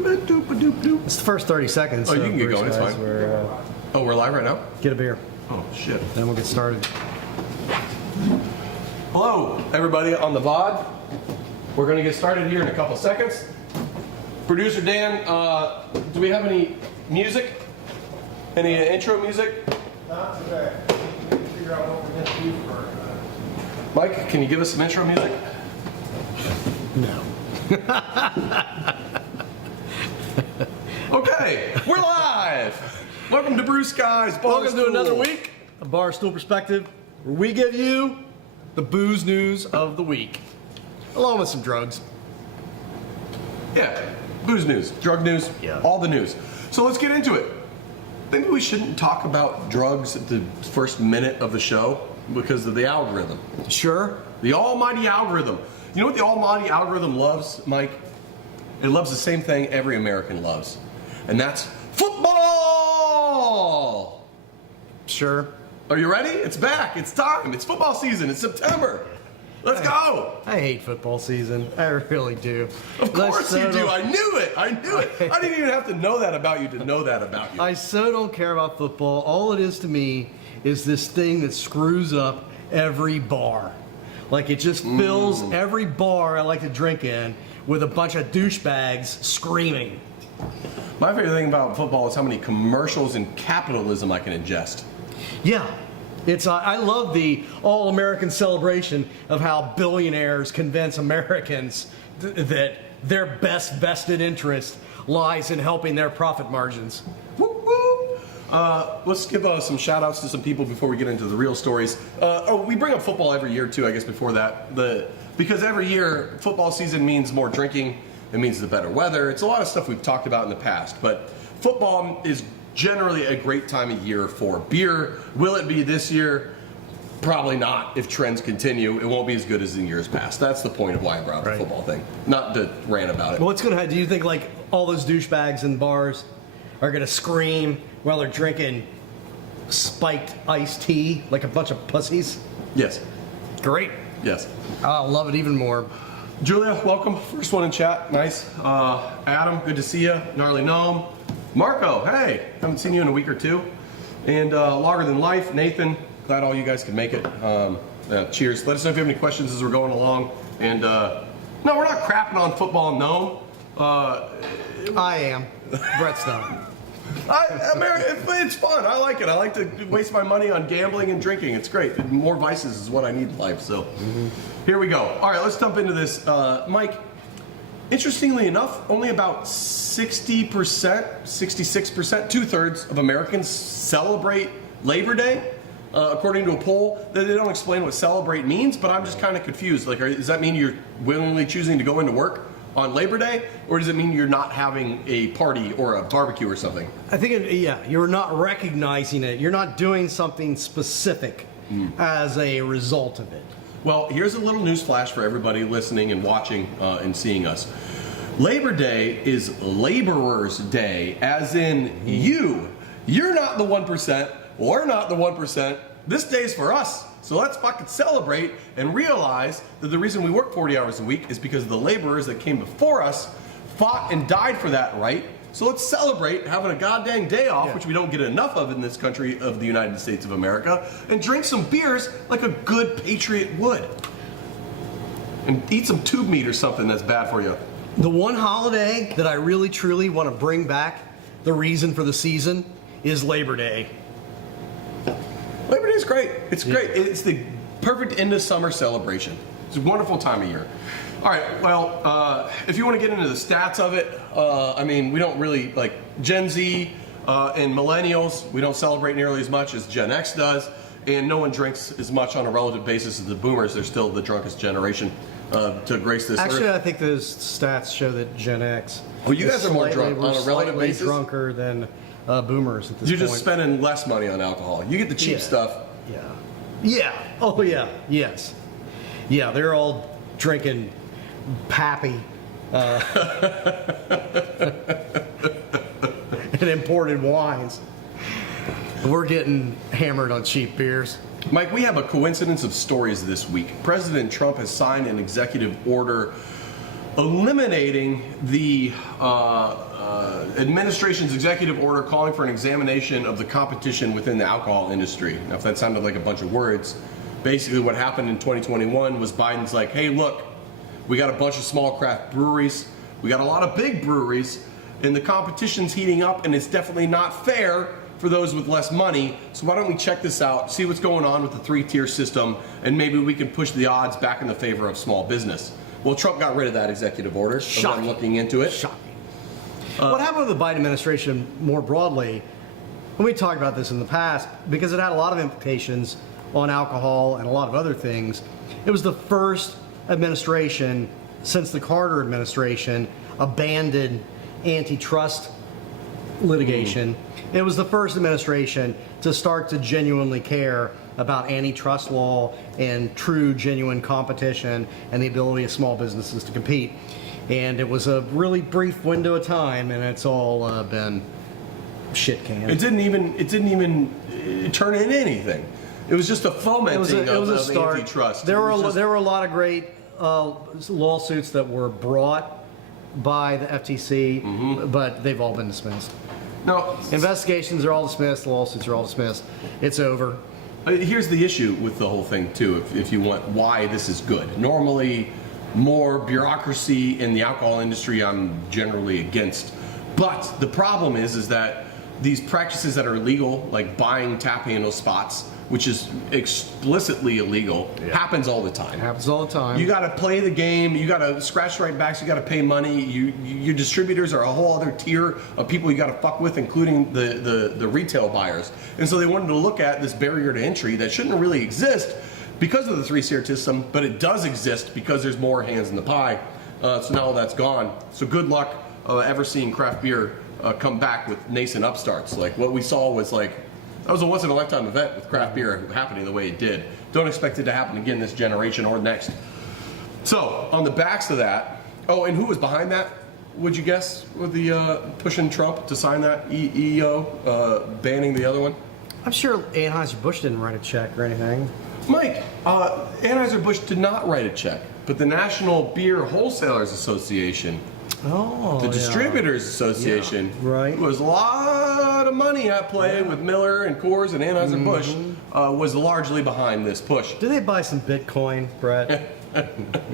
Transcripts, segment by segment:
It's the first 30 seconds. Oh, you can get going. It's fine. Oh, we're live right now? Get a beer. Oh, shit. Then we'll get started. Hello, everybody on the VOD. We're going to get started here in a couple seconds. Producer Dan, do we have any music? Any intro music? Not today. We need to figure out what we're going to do for Mike, can you give us some intro music? No. Okay, we're live. Welcome to Brew Skies. Welcome to another week of Barstool Perspective, where we give you the booze news of the week, along with some drugs. Yeah, booze news, drug news, Yeah. all the news. So let's get into it. Maybe we shouldn't talk about drugs at the first minute of the show because of the algorithm. Sure. The almighty algorithm. You know what the almighty algorithm loves, Mike? It loves the same thing every American loves. And that's football! Sure. Are you ready? It's back. It's time. It's football season. It's September. Let's go. I hate football season. I really do. Of course you do. I knew it. I knew it. I didn't even have to know that about you to know that about you. I so don't care about football. All it is to me is this thing that screws up every bar. Like it just fills every bar I like to drink in with a bunch of douchebags screaming. My favorite thing about football is how many commercials and capitalism I can ingest. Yeah. It's I love the all-American celebration of how billionaires convince Americans that their best vested interest lies in helping their profit margins. Woo woo! Let's give some shout outs to some people before we get into the real stories. We bring up football every year too, I guess before that. Because every year football season means more drinking, it means the better weather. It's a lot of stuff we've talked about in the past, but football is generally a great time of year for beer. Will it be this year? Probably not. If trends continue, it won't be as good as in years past. That's the point of why I brought up the football thing, not to rant about it. Well, what's going to happen? Do you think like all those douchebags in bars are going to scream while they're drinking spiked iced tea like a bunch of pussies? Yes. Great. Yes. I'll love it even more. Julia, welcome. First one in chat. Nice. Adam, good to see you. Gnarly Gnome. Marco, hey. Haven't seen you in a week or two. And Longer Than Life. Nathan, glad all you guys could make it. Cheers. Let us know if you have any questions as we're going along. And no, we're not crapping on football, Gnome. I am. Brett's not. It's fun. I like it. I like to waste my money on gambling and drinking. It's great. More vices is what I need in life. So here we go. All right, let's jump into this. Mike, interestingly enough, only about 60%, 66%, 2/3 of Americans celebrate Labor Day. According to a poll, they don't explain what celebrate means, but I'm just kind of confused. Like, does that mean you're willingly choosing to go into work on Labor Day, or does it mean you're not having a party or a barbecue or something? I think, you're not recognizing it. You're not doing something specific as a result of it. Well, here's a little news flash for everybody listening and watching and seeing us. Labor Day is Laborers' Day, as in you're not the 1%, we're not the 1%, this day's for us. So let's fucking celebrate and realize that the reason we work 40 hours a week is because the laborers that came before us fought and died for that right. So let's celebrate having a goddamn day off, which we don't get enough of in this country of the United States of America, and drink some beers like a good patriot would. And eat some tube meat or something that's bad for you. The one holiday that I really truly want to bring back, the reason for the season, is Labor Day. Labor Day is great. It's great. It's the perfect end of summer celebration. It's a wonderful time of year. All right, well, if you want to get into the stats of it, I mean, we don't really, like, Gen Z and millennials, we don't celebrate nearly as much as Gen X does, and no one drinks as much on a relative basis as the boomers. They're still the drunkest generation to grace this Actually, earth. I think those stats show that Gen X you guys are more drunk on a relative basis? Drunker than boomers at this You're point. just spending less money on alcohol. You get the cheap stuff. Yeah. Yeah. Oh, yeah. Yes. Yeah, they're all drinking Pappy and imported wines. We're getting hammered on cheap beers. Mike, we have a coincidence of stories this week. President Trump has signed an executive order eliminating the administration's executive order calling for an examination of the competition within the alcohol industry. Now, if that sounded like a bunch of words, basically what happened in 2021 was Biden's like, hey, look, we got a bunch of small craft breweries, we got a lot of big breweries, and the competition's heating up, and it's definitely not fair for those with less money. So why don't we check this out, see what's going on with the 3-tier system, and maybe we can push the odds back in the favor of small business. Well, Trump got rid of that executive order. So I'm looking into it. Shocking. What happened with the Biden administration more broadly, and we talked about this in the past, because it had a lot of implications on alcohol and a lot of other things. It was the first administration since the Carter administration abandoned antitrust litigation. It was the first administration to start to genuinely care about antitrust law and true, genuine competition and the ability of small businesses to compete. And it was a really brief window of time, and it's all been shit canned. It didn't even turn into anything. It was just a fomenting of antitrust. There were a lot of great lawsuits that were brought by the FTC, but they've all been dismissed. No, investigations are all dismissed. The lawsuits are all dismissed. It's over. Here's the issue with the whole thing too. If you want why this is good, normally more bureaucracy in the alcohol industry I'm generally against. But the problem is that these practices that are illegal, like buying tap handle spots, which is explicitly illegal, happens all the time. It happens all the time. You got to play the game. You got to scratch right backs. You got to pay money. Your distributors are a whole other tier of people you got to fuck with, including the retail buyers. And so they wanted to look at this barrier to entry that shouldn't really exist because of the 3-tier system, but it does exist because there's more hands in the pie. So now all that's gone. So good luck ever seeing craft beer come back with nascent upstarts. Like what we saw was like, that was a once in a lifetime event with craft beer happening the way it did. Don't expect it to happen again this generation or next. So on the backs of that, oh, and who was behind that? Would you guess with the pushing Trump to sign that EO, banning the other one? I'm sure Anheuser-Busch didn't write a check or anything. Mike, Anheuser-Busch did not write a check, but the National Beer Wholesalers Association, the Distributors Association, was a lot of money at play with Miller and Coors and Anheuser-Busch, was largely behind this push. Did they buy some Bitcoin, Brett?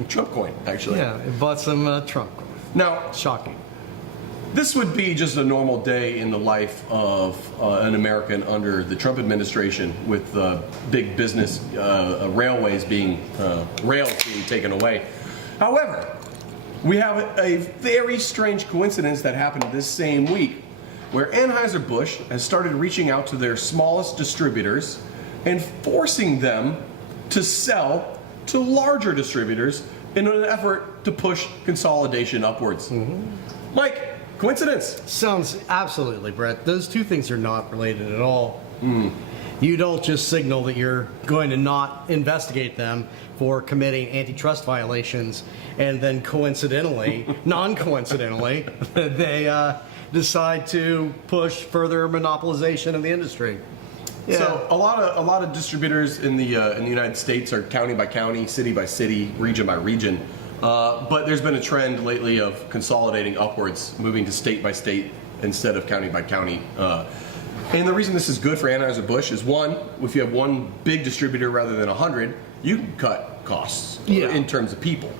Trump coin, actually. Yeah, they bought some Trump coin. Now, shocking. This would be just a normal day in the life of an American under the Trump administration, with big business rails being taken away. However, we have a very strange coincidence that happened this same week, where Anheuser-Busch has started reaching out to their smallest distributors and forcing them to sell to larger distributors in an effort to push consolidation upwards. Mike, coincidence? Sounds absolutely, Brett. Those two things are not related at all. You don't just signal that you're going to not investigate them for committing antitrust violations, and then coincidentally, non-coincidentally, they decide to push further monopolization of the industry. Yeah. So a lot of distributors in the United States are county by county, city by city, region by region. But there's been a trend lately of consolidating upwards, moving to state by state instead of county by county. And the reason this is good for Anheuser-Busch is, one, if you have one big distributor rather than 100, you can cut costs in terms of people.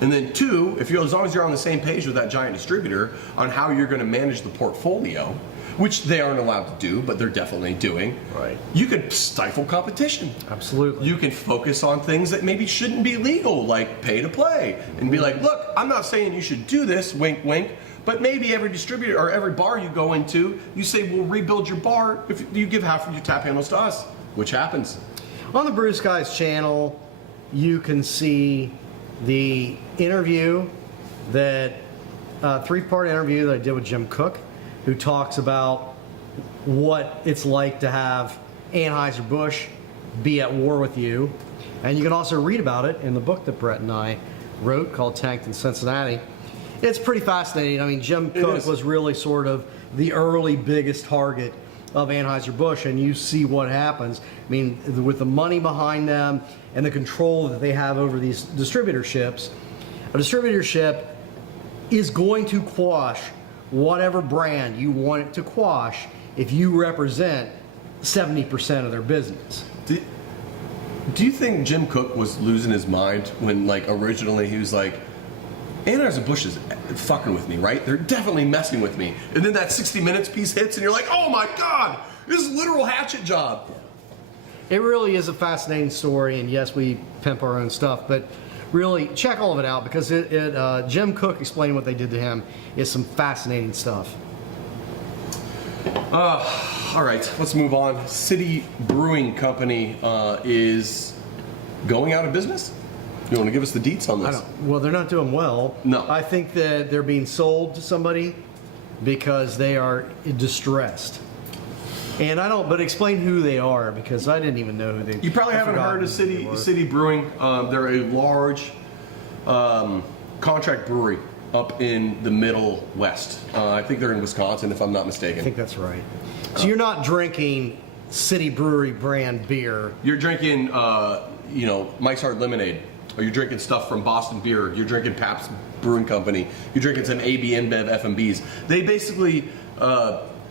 And then two, as long as you're on the same page with that giant distributor on how you're going to manage the portfolio, which they aren't allowed to do, but they're definitely doing. Right. You can stifle competition. Absolutely. You can focus on things that maybe shouldn't be legal, like pay to play, and be like, look, I'm not saying you should do this, wink, wink, but maybe every distributor or every bar you go into, you say, we'll rebuild your bar if you give half of your tap handles to us, which happens. On the Brew Skies channel, you can see the interview that, 3-part interview that I did with Jim Cook, who talks about what it's like to have Anheuser-Busch be at war with you. And you can also read about it in the book that Brett and I wrote called Tanked in Cincinnati. It's pretty fascinating. I mean, Jim Cook was really sort of the early biggest target of Anheuser-Busch, and you see what happens. I mean, with the money behind them and the control that they have over these distributorships, a distributorship is going to quash whatever brand you want it to quash if you represent 70% of their business. Do you think Jim Cook was losing his mind when, like, originally he was like, Anheuser-Busch is fucking with me, right? They're definitely messing with me. And then that 60 Minutes piece hits and you're like, oh my God, this is a literal hatchet job. It really is a fascinating story, and yes, we pimp our own stuff, but really check all of it out because Jim Cook explaining what they did to him is some fascinating stuff. All right, let's move on. City Brewing Company is going out of business? You want to give us the deets on this? Well, they're not doing well. No. I think that they're being sold to somebody because they are distressed. And but explain who they are because I didn't even know who they. You probably haven't heard of City Brewing. They're a large contract brewery up in the Middle West. I think they're in Wisconsin, if I'm not mistaken. I think that's right. So you're not drinking City Brewery brand beer. You're drinking, Mike's Hard Lemonade. Or you're drinking stuff from Boston Beer. You're drinking Pabst Brewing Company. You're drinking some AB, InBev, FMBs. They basically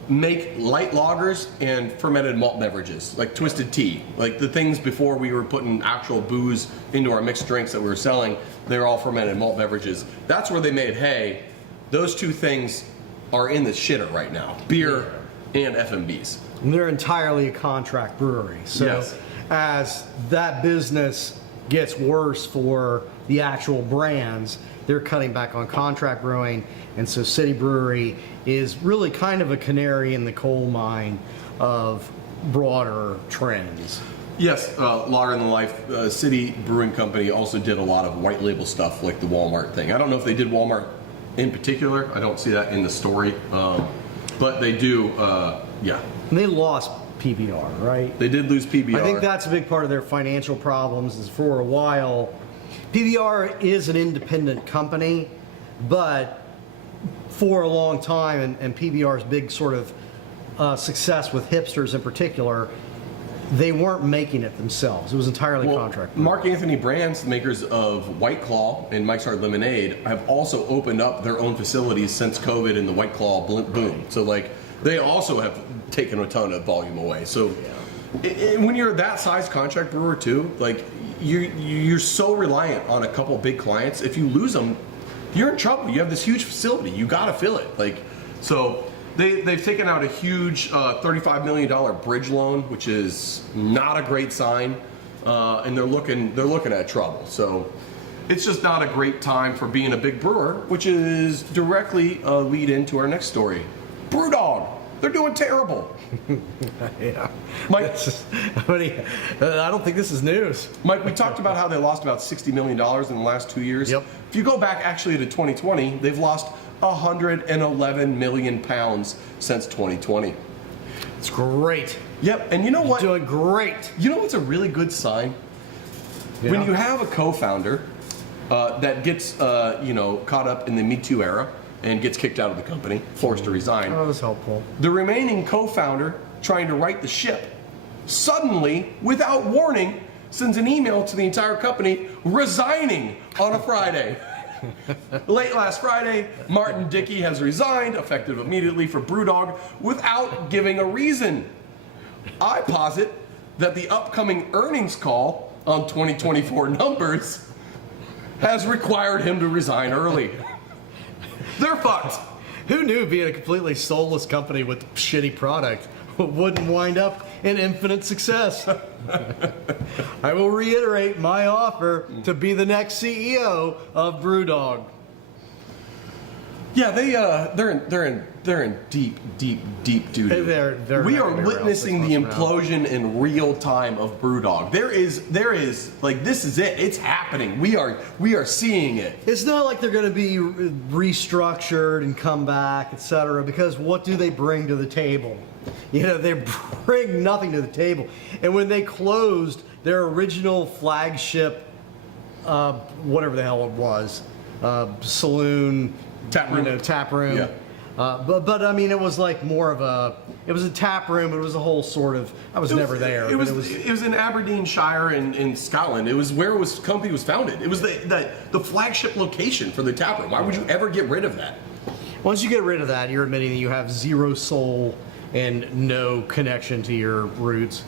make light lagers and fermented malt beverages, like twisted tea. Like the things before we were putting actual booze into our mixed drinks that we were selling, they're all fermented malt beverages. That's where they made hay. Those two things are in the shitter right now, beer and FMBs. And they're entirely a contract brewery. So Yes. as that business gets worse for the actual brands, they're cutting back on contract brewing, and so City Brewery is really kind of a canary in the coal mine of broader trends. Yes, Lager in the Life, City Brewing Company also did a lot of white label stuff like the Walmart thing. I don't know if they did Walmart in particular. I don't see that in the story, but they do, yeah. And they lost PBR, right? They did lose PBR. I think that's a big part of their financial problems is for a while, PBR is an independent company, but for a long time, and PBR's big sort of success with hipsters in particular, they weren't making it themselves. It was entirely contract. Mark Anthony Brands, makers of White Claw and Mike's Hard Lemonade, have also opened up their own facilities since COVID and the White Claw boom. So, like, they also have taken a ton of volume away. So, when you're that size contract brewer too, like, you're so reliant on a couple big clients. If you lose them, you're in trouble. You have this huge facility. You got to fill it. Like, so they've taken out a huge $35 million bridge loan, which is not a great sign, and they're looking at trouble. So it's just not a great time for being a big brewer, which is directly a lead into our next story. BrewDog, they're doing terrible. Yeah. Mike, I don't think this is news. Mike, we talked about how they lost about $60 million in the last 2 years. Yep. If you go back actually to 2020, they've lost 111 million pounds since 2020. It's great. Yep, and you know what? Doing great. You know what's a really good sign? Yeah. When you have a co-founder that gets caught up in the Me Too era and gets kicked out of the company, forced to resign. Oh, that was helpful. The remaining co-founder, trying to right the ship, suddenly, without warning, sends an email to the entire company resigning on a Friday. Late last Friday, Martin Dickey has resigned, effective immediately for BrewDog, without giving a reason. I posit that the upcoming earnings call on 2024 numbers has required him to resign early. They're fucked. Who knew being a completely soulless company with shitty product wouldn't wind up in infinite success? I will reiterate my offer to be the next CEO of BrewDog. Yeah, they're in deep doo-doo. We are witnessing the implosion in real time of BrewDog. There is like, this is it. It's happening. We are seeing it. It's not like they're going to be restructured and come back, etc. Because what do they bring to the table? You know, they bring nothing to the table. And when they closed their original flagship, whatever the hell it was, saloon, Tap room. tap room. Yeah. But I mean, it was like more of it was a tap room. It was a whole sort of. I was never there. It was in Aberdeenshire in Scotland. It was where company was founded. It was the flagship location for the tap room. Why would you ever get rid of that? Once you get rid of that, you're admitting that you have zero soul and no connection to your roots.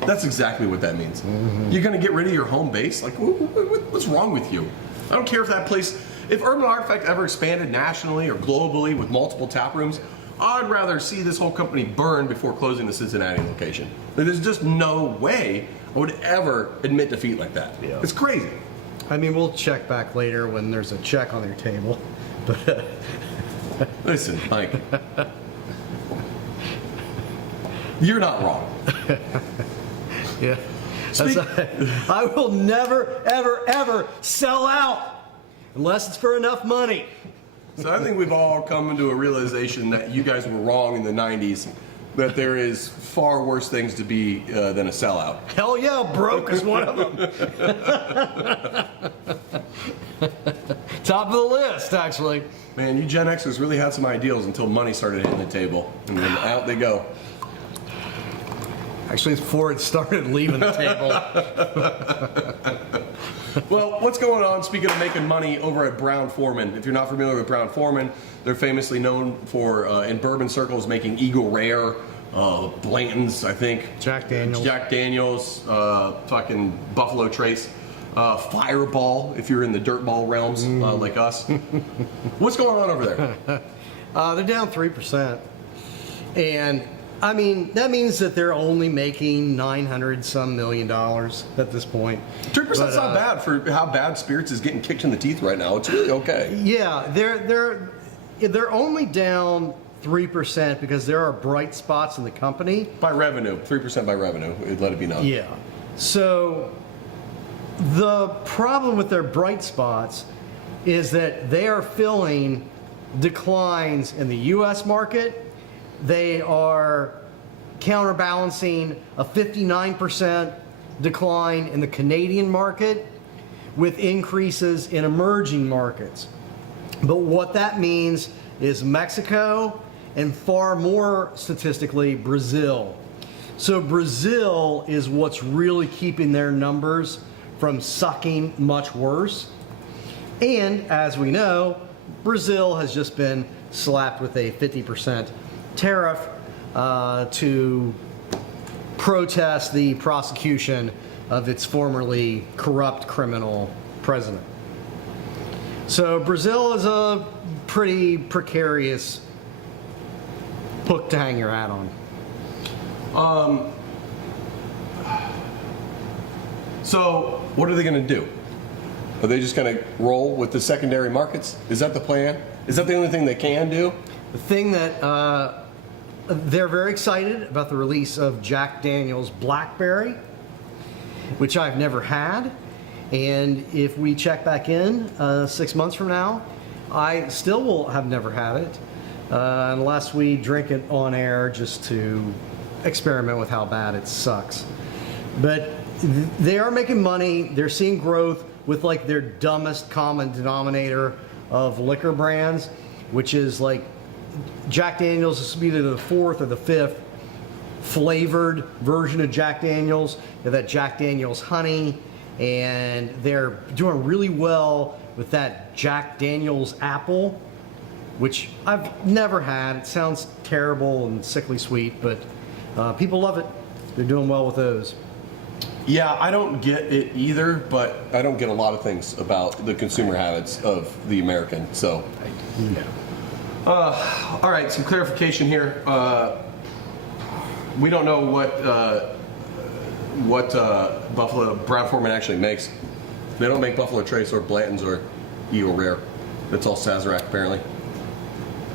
That's exactly what that means. Mm-hmm. You're going to get rid of your home base? Like, what's wrong with you? I don't care if that place, if Urban Artifact ever expanded nationally or globally with multiple tap rooms, I'd rather see this whole company burn before closing the Cincinnati location. There's just no way I would ever admit defeat like that. Yeah. It's crazy. I mean, we'll check back later when there's a check on their table. But Listen, Mike, you're not wrong. yeah. I will never, ever, ever sell out unless it's for enough money. So I think we've all come into a realization that you guys were wrong in the 90s, that there is far worse things to be than a sellout. Hell yeah, broke is one of them. Top of the list, actually. Man, you Gen Xers really had some ideals until money started hitting the table. And then out they go. Actually, it's before it started leaving the table. Well, what's going on, speaking of making money, over at Brown-Forman? If you're not familiar with Brown-Forman, they're famously known for, in bourbon circles, making Eagle Rare, Blanton's, I think. Jack Daniels. Fucking Buffalo Trace. Fireball, if you're in the dirtball realms, like us. What's going on over there? They're down 3%. And, I mean, that means that they're only making $900-some million at this point. 3%'s not bad for how bad spirits is getting kicked in the teeth right now. It's really okay. Yeah, they're only down 3% because there are bright spots in the company. By revenue, 3% by revenue, let it be known. Yeah. So the problem with their bright spots is that they are filling declines in the U.S. market. They are counterbalancing a 59% decline in the Canadian market with increases in emerging markets. But what that means is Mexico and far more statistically Brazil. So Brazil is what's really keeping their numbers from sucking much worse. And as we know, Brazil has just been slapped with a 50% tariff to protest the prosecution of its formerly corrupt criminal president. So Brazil is a pretty precarious hook to hang your hat on. So what are they going to do? Are they just going to roll with the secondary markets? Is that the plan? Is that the only thing they can do? The thing that they're very excited about the release of Jack Daniel's Blackberry, which I've never had. And if we check back in 6 months from now, I still will have never had it unless we drink it on air just to experiment with how bad it sucks. But they are making money. They're seeing growth with like their dumbest common denominator of liquor brands, which is like Jack Daniel's is either the fourth or the fifth flavored version of Jack Daniel's. That Jack Daniel's honey, and they're doing really well with that Jack Daniel's apple, which I've never had. It sounds terrible and sickly sweet, but people love it. They're doing well with those. Yeah, I don't get it either, but I don't get a lot of things about the consumer habits of the American. So, Yeah. all right, some clarification here. We don't know what Buffalo Brown-Forman actually makes. They don't make Buffalo Trace or Blanton's or Eagle Rare. That's all Sazerac, apparently.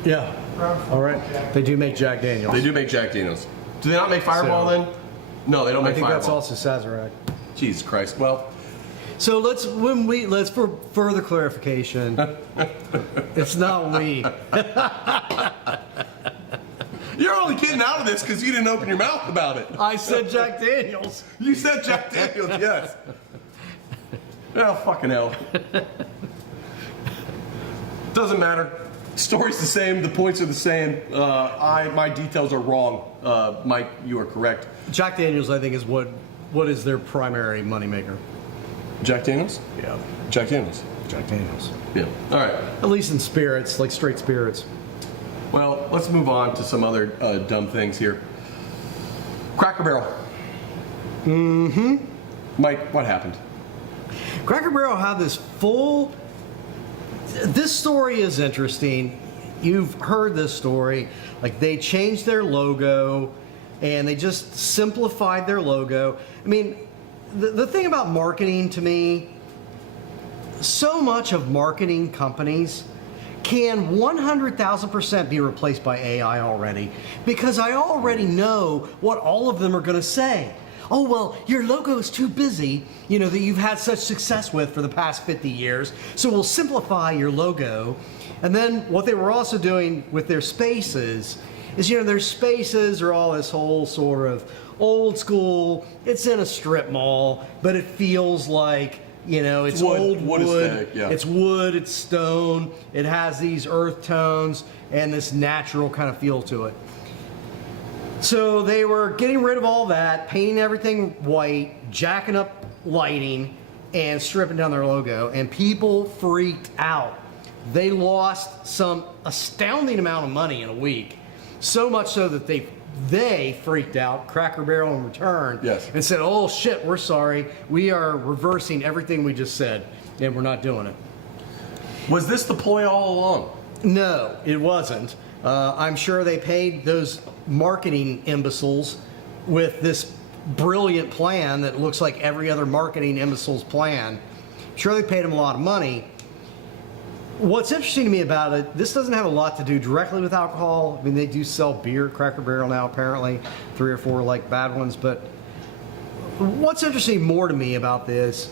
Yeah. All right. They do make Jack Daniels. They do make Jack Daniels. Do they not make Fireball then? No, they don't make I think Fireball. that's also Sazerac. Jesus Christ. Well, So let's for further clarification. It's not we. you're only getting out of this because you didn't open your mouth about it. I said Jack Daniels. You said Jack Daniels, yes. Oh, fucking hell. Doesn't matter. Story's the same. The points are the same. My details are wrong. Mike, you are correct. Jack Daniels, I think, is what is their primary moneymaker. Jack Daniels? Yeah. Jack Daniels. Jack Daniels. Yeah. All right. At least in spirits, like straight spirits. Well, let's move on to some other dumb things here. Cracker Barrel. Mm-hmm. Mike, what happened? Cracker Barrel had this full... This story is interesting. You've heard this story. Like, they changed their logo, and they just simplified their logo. I mean, the thing about marketing to me, so much of marketing companies can 100,000% be replaced by AI already, because I already know what all of them are going to say. Oh, well, your logo is too busy, that you've had such success with for the past 50 years, so we'll simplify your logo. And then what they were also doing with their spaces is, their spaces are all this whole sort of old school, it's in a strip mall, but it feels like, it's old wood, aesthetic, yeah. It's wood, it's stone, it has these earth tones and this natural kind of feel to it. So they were getting rid of all that, painting everything white, jacking up lighting, and stripping down their logo, and people freaked out. They lost some astounding amount of money in a week, so much so that they freaked out, Cracker Barrel in return, yes, and said, oh shit, we're sorry, we are reversing everything we just said, and we're not doing it. Was this the ploy all along? No, it wasn't. I'm sure they paid those marketing imbeciles with this brilliant plan that looks like every other marketing imbecile's plan. Sure, they paid them a lot of money. What's interesting to me about it, this doesn't have a lot to do directly with alcohol. I mean, they do sell beer at Cracker Barrel now, apparently, 3 or 4 like bad ones. But what's interesting more to me about this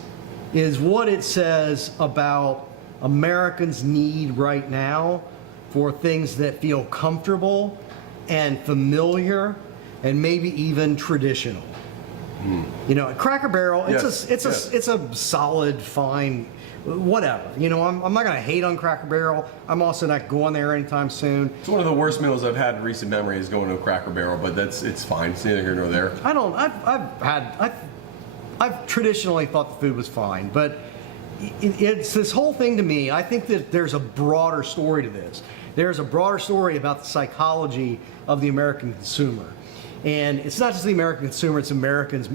is what it says about Americans' need right now for things that feel comfortable and familiar and maybe even traditional. At Cracker Barrel, it's a solid, fine, whatever. I'm not going to hate on Cracker Barrel. I'm also not going there anytime soon. It's one of the worst meals I've had in recent memory is going to a Cracker Barrel, but it's fine. It's neither here nor there. I've traditionally thought the food was fine, but it's this whole thing to me. I think that there's a broader story to this. There's a broader story about the psychology of the American consumer. And it's not just the American consumer, it's Americans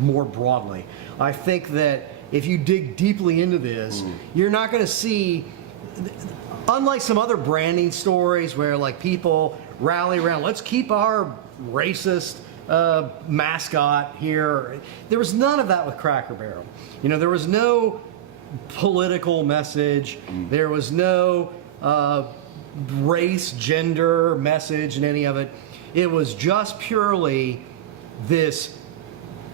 more broadly. I think that if you dig deeply into this, you're not going to see, unlike some other branding stories where like people rally around, let's keep our racist mascot here. There was none of that with Cracker Barrel. There was no political message. There was no race, gender message in any of it. It was just purely this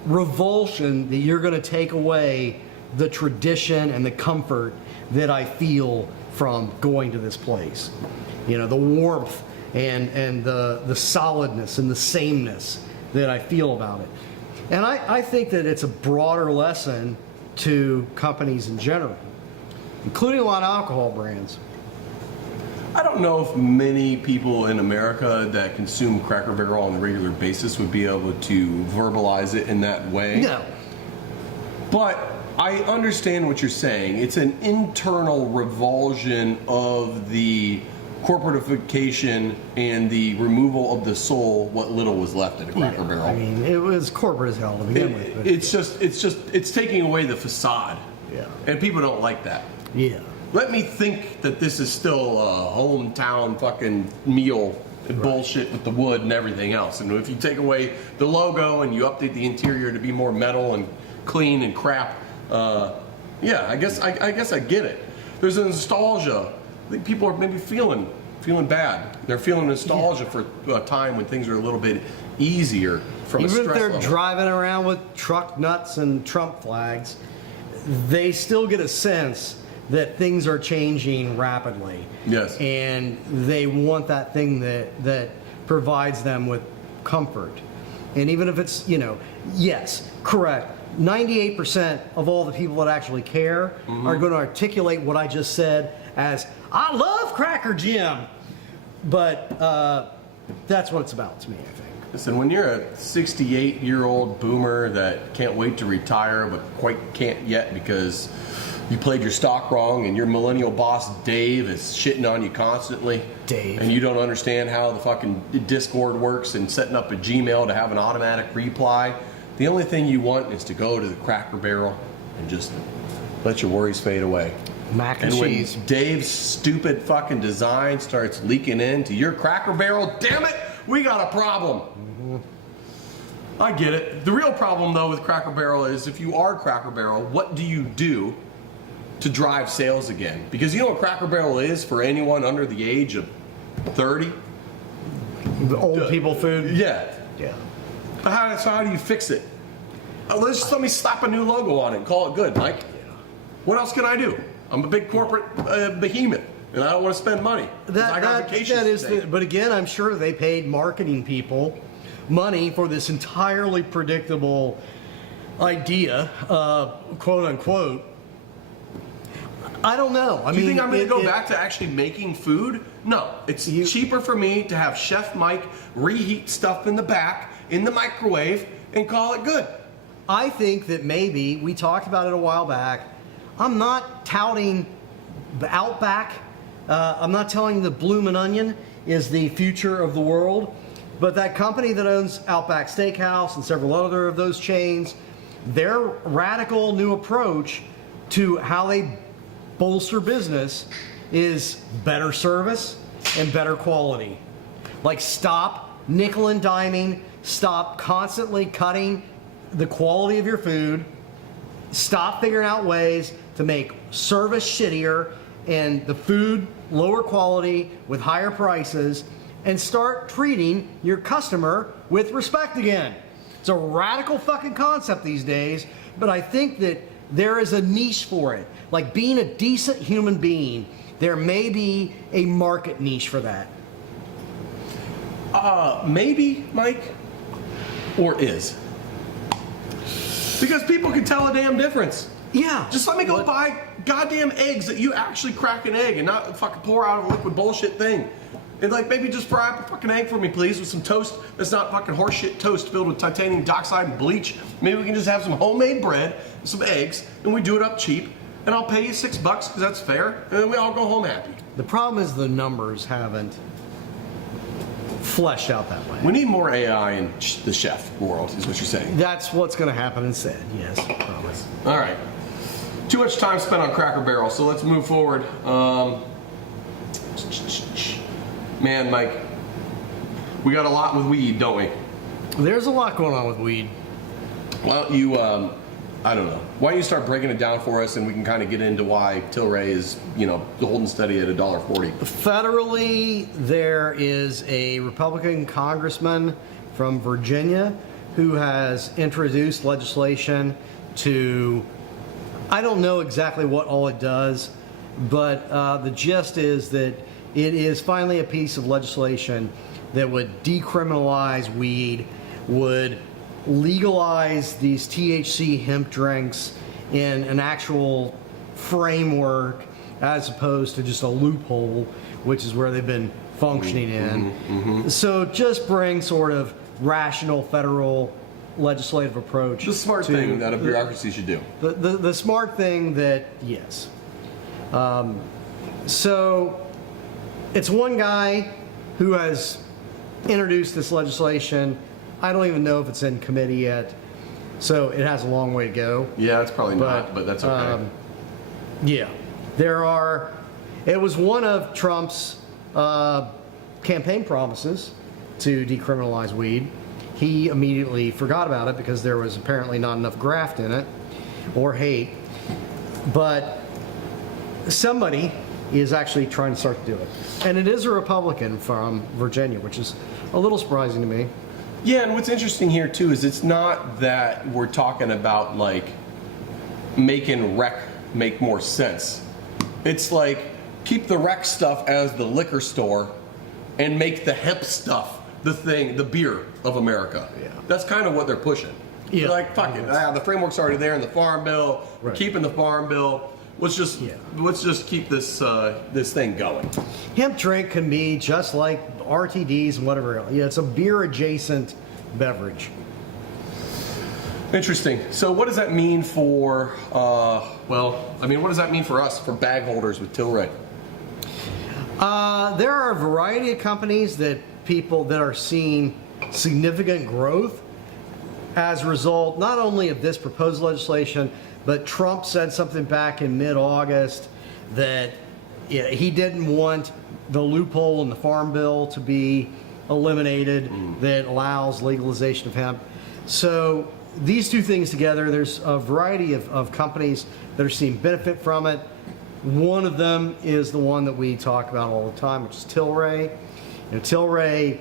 revulsion that you're going to take away the tradition and the comfort that I feel from going to this place. The warmth and the solidness and the sameness that I feel about it. And I think that it's a broader lesson to companies in general, including a lot of alcohol brands. I don't know if many people in America that consume Cracker Barrel on a regular basis would be able to verbalize it in that way. No. But I understand what you're saying. It's an internal revulsion of the corporatification and the removal of the soul, what little was left at a Cracker Barrel. I mean, it was corporate as hell to begin with. But It's taking away the facade. Yeah. And people don't like that. Yeah. Let me think that this is still a hometown fucking meal bullshit with the wood and everything else. And if you take away the logo and you update the interior to be more metal and clean and crap, I guess I get it. There's a nostalgia. I think people are maybe feeling bad. They're feeling nostalgia for a time when things are a little bit easier from a stress Even if they're level. driving around with truck nuts and Trump flags, they still get a sense that things are changing rapidly. Yes. And they want that thing that provides them with comfort. And even if it's, yes, correct, 98% of all the people that actually care are going to articulate what I just said as, I love Cracker Jim. But that's what it's about to me, I think. Listen, when you're a 68-year-old boomer that can't wait to retire but quite can't yet because you played your stock wrong and your millennial boss Dave is shitting on you constantly. Dave. And you don't understand how the fucking Discord works and setting up a Gmail to have an automatic reply. The only thing you want is to go to the Cracker Barrel and just let your worries fade away. Mac and cheese. When Dave's stupid fucking design starts leaking into your Cracker Barrel, damn it, we got a problem. I get it. The real problem, though, with Cracker Barrel is if you are Cracker Barrel, what do you do to drive sales again? Because you know what Cracker Barrel is for anyone under the age of 30? The old people food? Yeah. Yeah. So how do you fix it? Let me slap a new logo on it and call it good, Mike. Yeah. What else can I do? I'm a big corporate behemoth, and I don't want to spend money. I got vacations to take. But again, I'm sure they paid marketing people money for this entirely predictable idea, quote unquote. I don't know. Do you think I'm going to go back to actually making food? No. It's cheaper for me to have Chef Mike reheat stuff in the back, in the microwave, and call it good. I think that maybe, we talked about it a while back, I'm not touting the Outback. I'm not telling the Bloomin' Onion is the future of the world. But that company that owns Outback Steakhouse and several other of those chains, their radical new approach to how they bolster business is better service and better quality. Like, stop nickel and diming, stop constantly cutting the quality of your food, stop figuring out ways to make service shittier and the food lower quality with higher prices, and start treating your customer with respect again. It's a radical fucking concept these days, but I think that there is a niche for it. Like being a decent human being, there may be a market niche for that. Maybe, Mike, or is. Because people can tell a damn difference. Yeah. Just let me go buy goddamn eggs that you actually crack an egg and not fucking pour out of a liquid bullshit thing. And like maybe just fry up a fucking egg for me, please, with some toast that's not fucking horseshit toast filled with titanium dioxide and bleach. Maybe we can just have some homemade bread, some eggs, and we do it up cheap. And I'll pay you $6 because that's fair. And then we all go home happy. The problem is the numbers haven't fleshed out that way. We need more AI in the chef world, is what you're saying. That's what's going to happen instead. Yes, I promise. All right. Too much time spent on Cracker Barrel, so let's move forward. Man, Mike, we got a lot with weed, don't we? There's a lot going on with weed. Well, you, I don't know. Why don't you start breaking it down for us, and we can kind of get into why Tilray is, holding steady at $1.40. Federally, there is a Republican congressman from Virginia who has introduced legislation to, I don't know exactly what all it does, but the gist is that it is finally a piece of legislation that would decriminalize weed, would legalize these THC hemp drinks in an actual framework as opposed to just a loophole, which is where they've been functioning in. So just bring sort of rational federal legislative approach. The smart thing that a bureaucracy should do. The smart thing that, yes. So it's one guy who has introduced this legislation. I don't even know if it's in committee yet, so it has a long way to go. Yeah, it's probably not, but that's okay. Yeah, it was one of Trump's campaign promises to decriminalize weed. He immediately forgot about it because there was apparently not enough graft in it, or hate. But somebody is actually trying to start to do it. And it is a Republican from Virginia, which is a little surprising to me. Yeah, and what's interesting here too is it's not that we're talking about like making rec make more sense. It's like keep the rec stuff as the liquor store and make the hemp stuff the beer of America. Yeah. That's kind of what they're pushing. Yeah. They're like, fuck it. The framework's already there in the Farm Bill. We're Right. keeping the Farm Bill. Let's just keep this this thing going. Hemp drink can be just like RTDs and whatever else. Yeah, it's a beer adjacent beverage. Interesting. So what does that mean for, what does that mean for us, for bag holders with Tilray? There are a variety of companies that are seeing significant growth as a result, not only of this proposed legislation, but Trump said something back in mid-August that he didn't want the loophole in the Farm Bill to be eliminated that allows legalization of hemp. So these two things together, there's a variety of companies that are seeing benefit from it. One of them is the one that we talk about all the time, which is Tilray. Tilray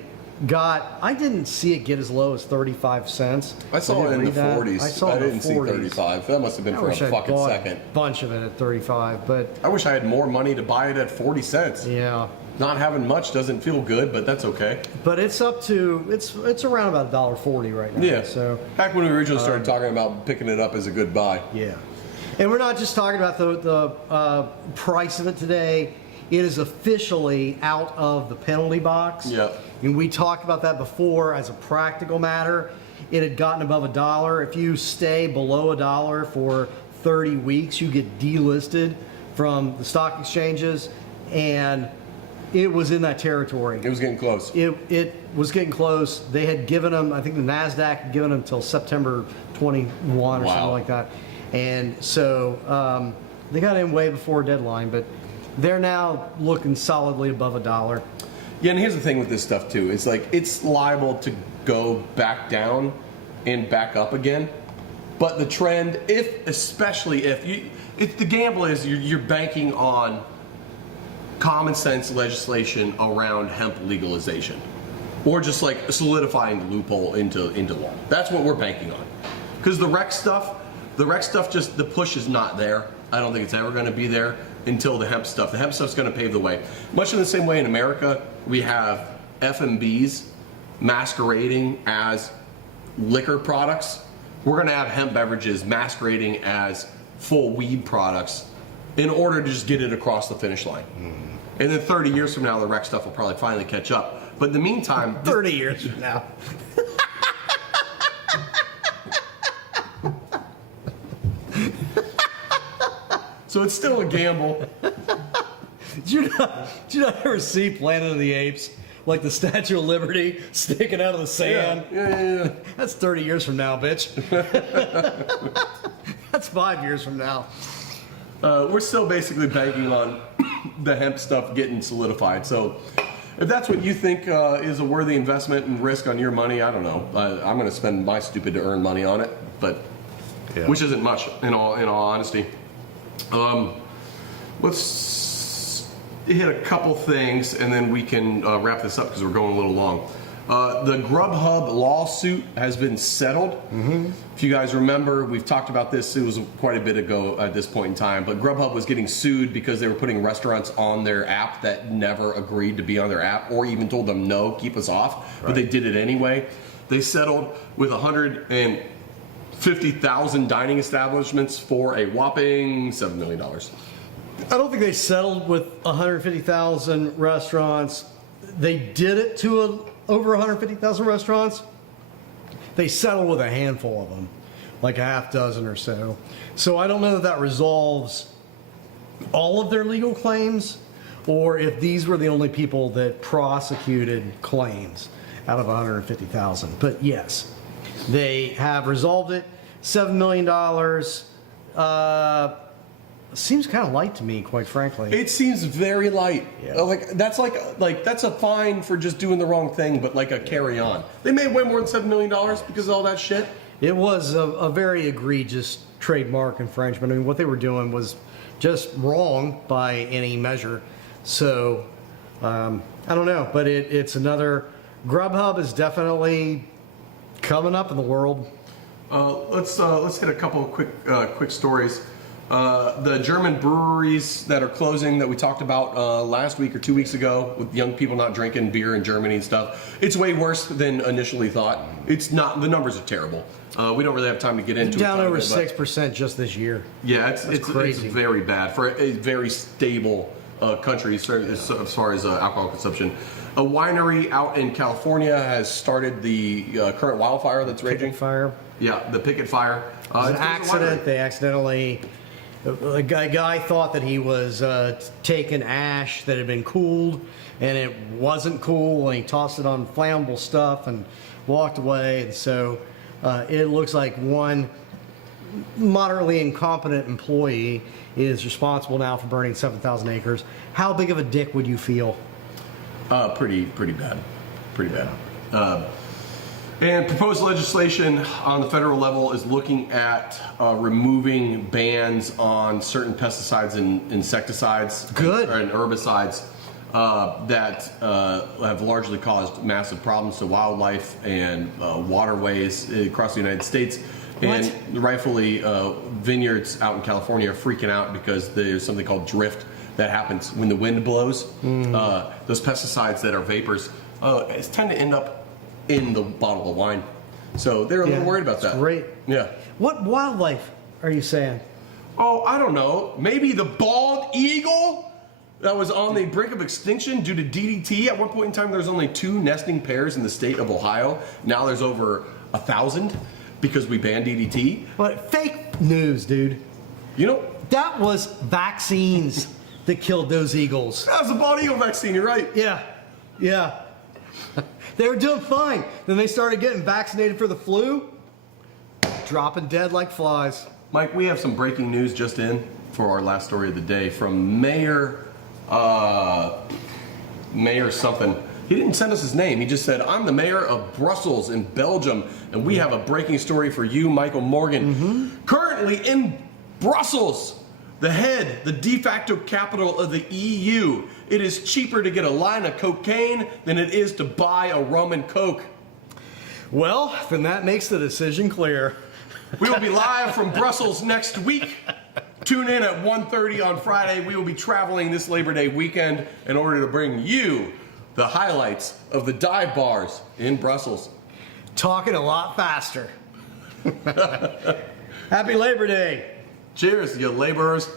I didn't see it get as low as 35 cents. I saw it in the 40s. I saw it in the 40s. See 35. That must have been for a fucking second. A bunch of it at 35, but I wish I had more money to buy it at 40 cents. Yeah. Not having much doesn't feel good, but that's okay. But it's up to it's around about $1.40 right now. Yeah. So back when we originally started talking about picking it up as a good buy. Yeah. And we're not just talking about the price of it today. It is officially out of the penalty box. Yeah. And we talked about that before as a practical matter. It had gotten above $1. If you stay below $1 for 30 weeks, you get delisted from the stock exchanges. And it was in that territory. It was getting close. It was getting close. They had given them, I think the NASDAQ had given them until September 21 or something like that. And so they got in way before deadline, but they're now looking solidly above $1. Yeah, and here's the thing with this stuff too. It's like it's liable to go back down and back up again. But the trend, especially if the gamble is you're banking on common sense legislation around hemp legalization, or just like solidifying the loophole into law. That's what we're banking on. Because the rec stuff, just the push is not there. I don't think it's ever going to be there until the hemp stuff. The hemp stuff's going to pave the way. Much in the same way in America, we have FMBs masquerading as liquor products. We're going to have hemp beverages masquerading as full weed products in order to just get it across the finish line. And then 30 years from now, the rec stuff will probably finally catch up. But in the meantime... 30 years from now. So it's still a gamble. Did you not ever see Planet of the Apes? Like the Statue of Liberty sticking out of the sand? Yeah. That's 30 years from now, bitch. That's 5 years from now. We're still basically banking on the hemp stuff getting solidified. So if that's what you think is a worthy investment and risk on your money, I don't know. I'm going to spend my stupid to earn money on it, but which isn't much in all honesty. Let's hit a couple things and then we can wrap this up because we're going a little long. The Grubhub lawsuit has been settled. If you guys remember, we've talked about this. It was quite a bit ago at this point in time. But Grubhub was getting sued because they were putting restaurants on their app that never agreed to be on their app or even told them, no, keep us off. But they did it anyway. They settled with 150,000 dining establishments for a whopping $7 million. I don't think they settled with 150,000 restaurants. They did it to over 150,000 restaurants. They settled with a handful of them, like a half dozen or so. So I don't know if that resolves all of their legal claims or if these were the only people that prosecuted claims out of 150,000. But yes, they have resolved it. $7 million. Seems kind of light to me, quite frankly. It seems very light. Yeah. Like that's a fine for just doing the wrong thing, but like a carry on. They made way more than $7 million because of all that shit. It was a very egregious trademark infringement. I mean, what they were doing was just wrong by any measure. So I don't know, but it's another. Grubhub is definitely coming up in the world. Let's hit a couple of quick stories. The German breweries that are closing that we talked about last week or 2 weeks ago with young people not drinking beer in Germany and stuff. It's way worse than initially thought. It's not. The numbers are terrible. We don't really have time to get into it. Down over 6% just this year. Yeah, it's crazy. It's very bad for a very stable country as far as alcohol consumption. A winery out in California has started the current wildfire that's raging. Picket fire. Yeah, the picket fire. It was an accident. They accidentally. A guy thought that he was taking ash that had been cooled, and it wasn't cool, and he tossed it on flammable stuff and walked away. And so it looks like one moderately incompetent employee is responsible now for burning 7,000 acres. How big of a dick would you feel? Pretty bad. Pretty bad. And proposed legislation on the federal level is looking at removing bans on certain pesticides and insecticides and herbicides that have largely caused massive problems to wildlife and waterways across the United States. And rightfully, vineyards out in California are freaking out because there's something called drift that happens when the wind blows. Those pesticides that are vapors tend to end up in the bottle of wine. So they're a little worried about that. Great. Yeah. What wildlife are you saying? Oh, I don't know. Maybe the bald eagle that was on the brink of extinction due to DDT. At one point in time, there was only 2 nesting pairs in the state of Ohio. Now there's over 1,000 because we banned DDT. But fake news, dude. You know, That was vaccines that killed those eagles. that was a bald eagle vaccine. You're right. Yeah. They were doing fine. Then they started getting vaccinated for the flu, dropping dead like flies. Mike, we have some breaking news just in for our last story of the day from Mayor something. He didn't send us his name. He just said, I'm the mayor of Brussels in Belgium, and we have a breaking story for you, Michael Morgan. Currently in Brussels, the de facto capital of the EU, it is cheaper to get a line of cocaine than it is to buy a rum and coke. Well, then that makes the decision clear. We will be live from Brussels next week. Tune in at 1:30 on Friday. We will be traveling this Labor Day weekend in order to bring you the highlights of the dive bars in Brussels. Talking a lot faster. Happy Labor Day. Cheers, you laborers.